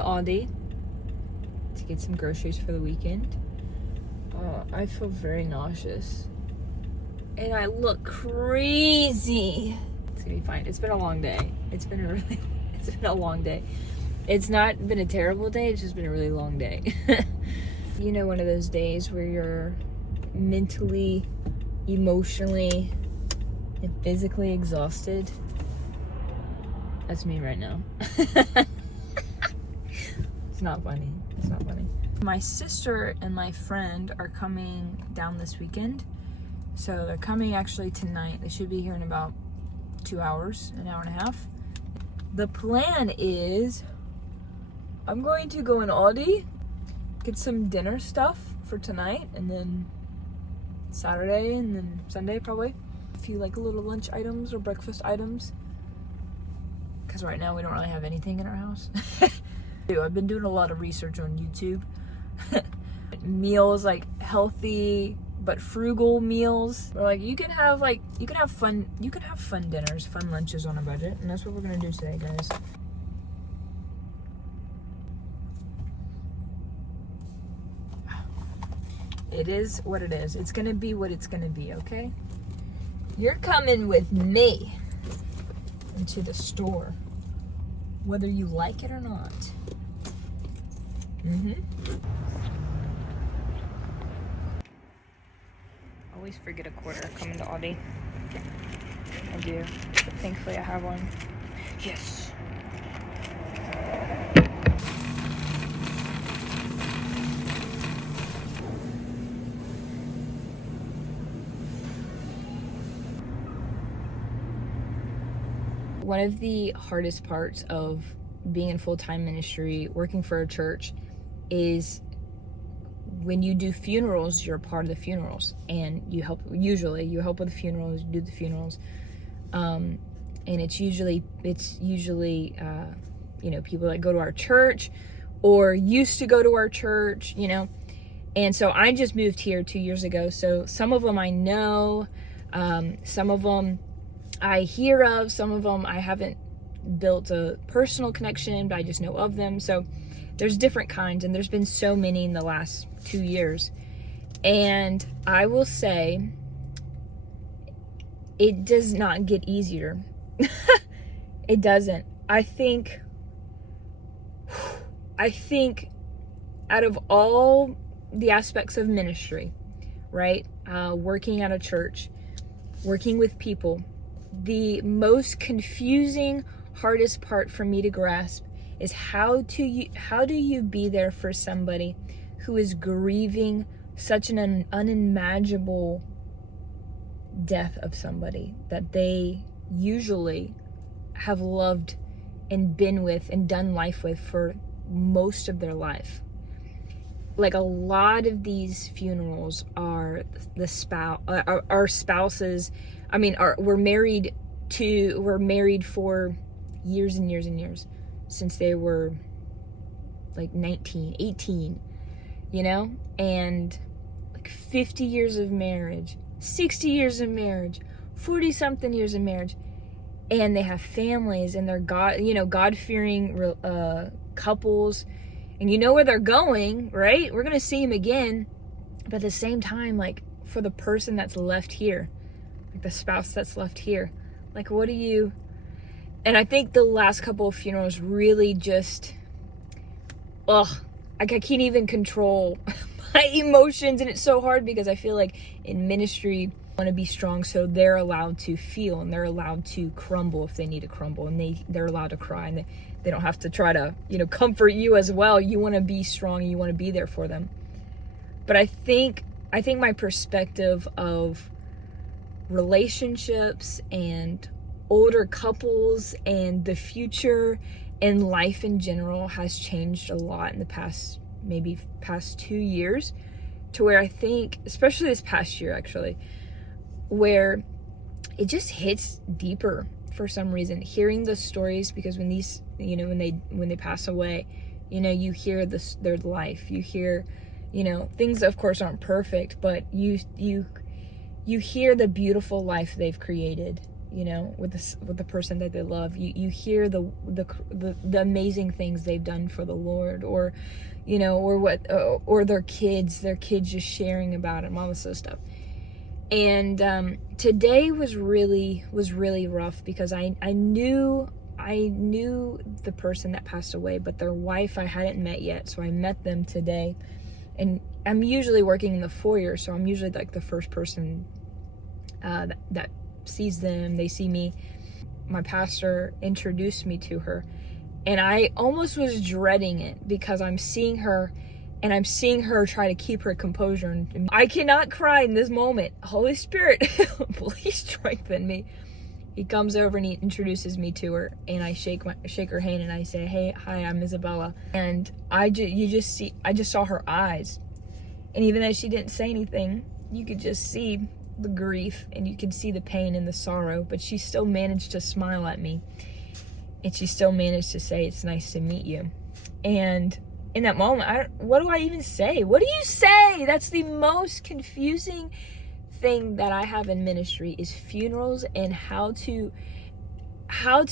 to Aldi to get some groceries for the weekend. I feel very nauseous. And I look crazy. It's gonna be fine. It's been a long day. It's been a long day. It's not been a terrible day, it's just been a really long day. You know, one of those days where you're mentally, emotionally, and physically exhausted. That's me right now. It's not funny. It's not funny. My sister and my friend are coming down this weekend. So they're coming actually tonight. They should be here in about 2 hours, an hour and a half. The plan is I'm going to go in Aldi, get some dinner stuff for tonight, and then Saturday and then Sunday probably. A few like little lunch items or breakfast items. Because right now we don't really have anything in our house. I've been doing a lot of research on YouTube. Meals, like healthy but frugal meals. Or like you can have fun dinners, fun lunches on a budget, and that's what we're gonna do today, guys. It is what it is. It's gonna be what it's gonna be, okay? You're coming with me into the store, whether you like it or not. Always forget a quarter coming to Aldi. I do, but thankfully I have one. Yes. One of the hardest parts of being in full-time ministry, working for a church, is when you do funerals, you're a part of the funerals, and you help with the funerals, you do the funerals, and it's usually you know, people that go to our church or used to go to our church, you know. And so I just moved here 2 years ago, so some of them I know, some of them I hear of, some of them I haven't built a personal connection, but I just know of them. So there's different kinds, and there's been so many in the last 2 years. And I will say, it does not get easier. It doesn't. I think out of all the aspects of ministry, right? Working at a church, working with people, the most confusing, hardest part for me to grasp is how do you be there for somebody who is grieving such an unimaginable death of somebody that they usually have loved and been with and done life with for most of their life. Like, a lot of these funerals are the spouses. I mean, we're married for years and years and years, since they were like 19, 18, you know, and like 50 years of marriage, 60 years of marriage, 40 something years of marriage, and they have families, and they're God-fearing couples, and you know where they're going, right? We're gonna see them again, but at the same time, like, for the person that's left here, like the spouse that's left here, like, what do you? And I think the last couple of funerals really just, I can't even control my emotions, and it's so hard because I feel like in ministry, I want to be strong, so they're allowed to feel, and they're allowed to crumble if they need to crumble, and they're allowed to cry, and they don't have to try to, comfort you as well. You want to be strong, and you want to be there for them. But I think my perspective of relationships and older couples and the future and life in general has changed a lot in the past 2 years, to where I think, especially this past year actually, where it just hits deeper for some reason, hearing the stories, because when these, when they pass away, you hear their life, you hear, things of course aren't perfect, but you hear the beautiful life they've created. you know, with the person that they love. You hear the amazing things they've done for the Lord, or, you know, or their kids just sharing about it, all this other stuff. And today was really rough, because I knew the person that passed away, but their wife I hadn't met yet, so I met them today. And I'm usually working in the foyer, so I'm usually like the first person that sees them. They see me. My pastor introduced me to her, and I almost was dreading it, because I'm seeing her, and I'm seeing her try to keep her composure. And I cannot cry in this moment. Holy Spirit, please strengthen me. He comes over and he introduces me to her, and I shake her hand, and I say, "Hey, hi, I'm Isabella." And I just saw her eyes, and even though she didn't say anything, you could just see the grief, and you could see the pain and the sorrow, but she still managed to smile at me, and she still managed to say, "It's nice to meet you." And in that moment, what do I even say? What do you say? That's the most confusing thing that I have in ministry, is funerals, and how to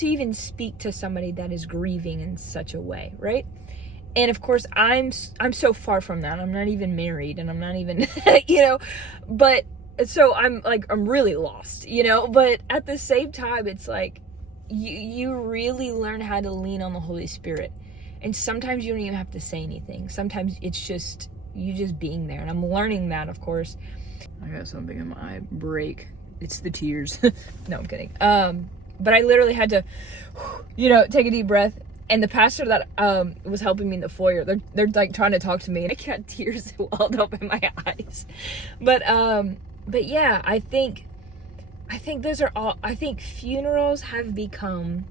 even speak to somebody that is grieving in such a way, right? And of course, I'm so far from that. I'm not even married, and I'm not even, you know, but so I'm really lost, you know. But at the same time, it's like you really learn how to lean on the Holy Spirit. And sometimes you don't even have to say anything. Sometimes it's just you just being there. And I'm learning that, of course. I got something in my eye. Break. It's the tears. No, I'm kidding. But I literally had to, you know, take a deep breath. And the pastor that was helping me in the foyer, they're like trying to talk to me, and I got tears welled up in my eyes. But yeah, I think those are all. I think funerals have become,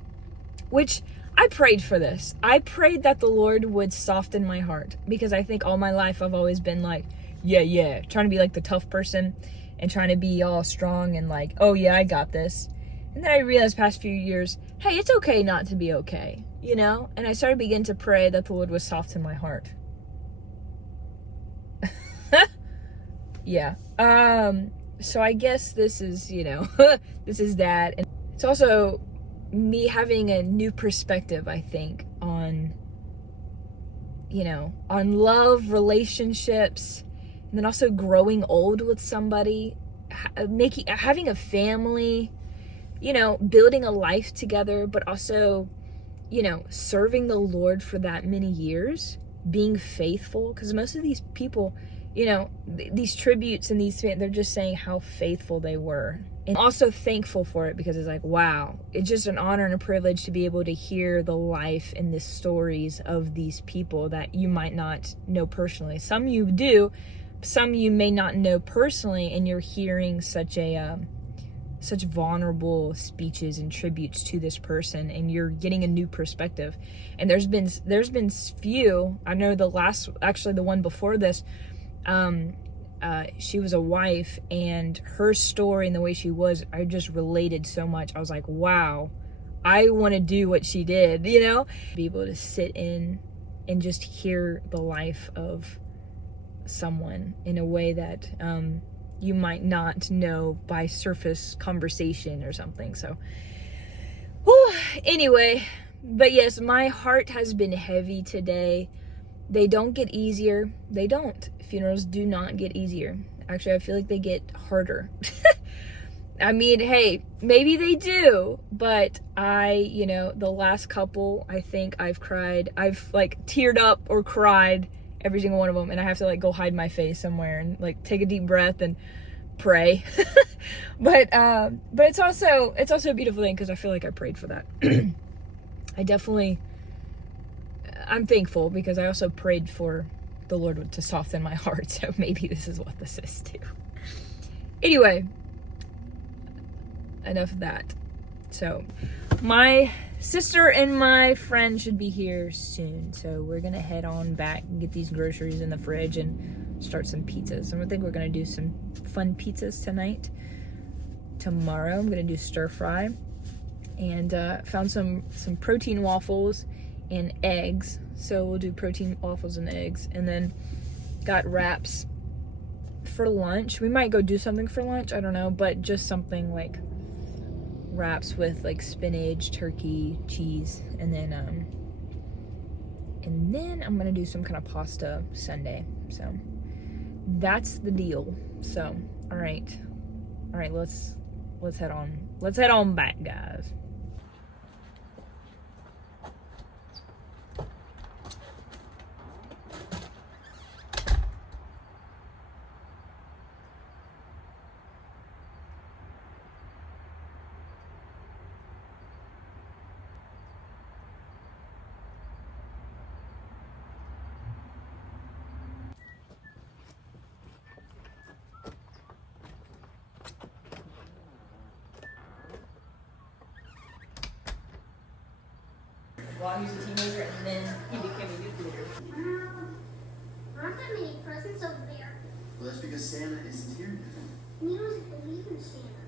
which I prayed for this. I prayed that the Lord would soften my heart, because I think all my life I've always been like, yeah, trying to be like the tough person, and trying to be all strong and like, oh yeah, I got this. And then I realized past few years, hey, it's okay not to be okay, you know? And I started beginning to pray that the Lord would soften my heart. Yeah. So I guess this is, you know, this is that. And it's also me having a new perspective, I think, on, you know, on love, relationships, and then also growing old with somebody, having a family, you know, building a life together, but also, you know, serving the Lord for that many years, being faithful, because most of these people, you know, these tributes and they're just saying how faithful they were. And also thankful for it, because it's like, wow, it's just an honor and a privilege to be able to hear the life and the stories of these people that you might not know personally. Some you do, some you may not know personally, and you're hearing such vulnerable speeches and tributes to this person, and you're getting a new perspective. And there's been few. I know the one before this, she was a wife, and her story and the way she was, I just related so much. I was like, wow, I want to do what she did, you know? Be able to sit in and just hear the life of someone in a way that you might not know by surface conversation or something. So, anyway, but yes, my heart has been heavy today. They don't get easier. They don't. Funerals do not get easier. Actually, I feel like they get harder. I mean, hey, maybe they do, but you know, the last couple, I think I've like teared up or cried every single one of them, and I have to like go hide my face somewhere and like take a deep breath and pray. but it's also a beautiful thing, because I feel like I prayed for that. I'm thankful, because I also prayed for the Lord to soften my heart, so maybe this is what this is too. Anyway, enough of that. So my sister and my friend should be here soon, so we're gonna head on back and get these groceries in the fridge and start some pizzas. And I think we're gonna do some fun pizzas tonight. Tomorrow I'm gonna do stir fry, and found some protein waffles and eggs, so we'll do protein waffles and eggs. And then got wraps for lunch. We might go do something for lunch, I don't know, but just something like wraps with like spinach, turkey, cheese, and then I'm gonna do some kind of pasta sundae. So that's the deal. So all right, let's head on. Let's head on back, guys. While he was a teenager, and then he became a youth leader. Aren't there many presents over there? Well, that's because Santa isn't here. And he doesn't believe in Santa.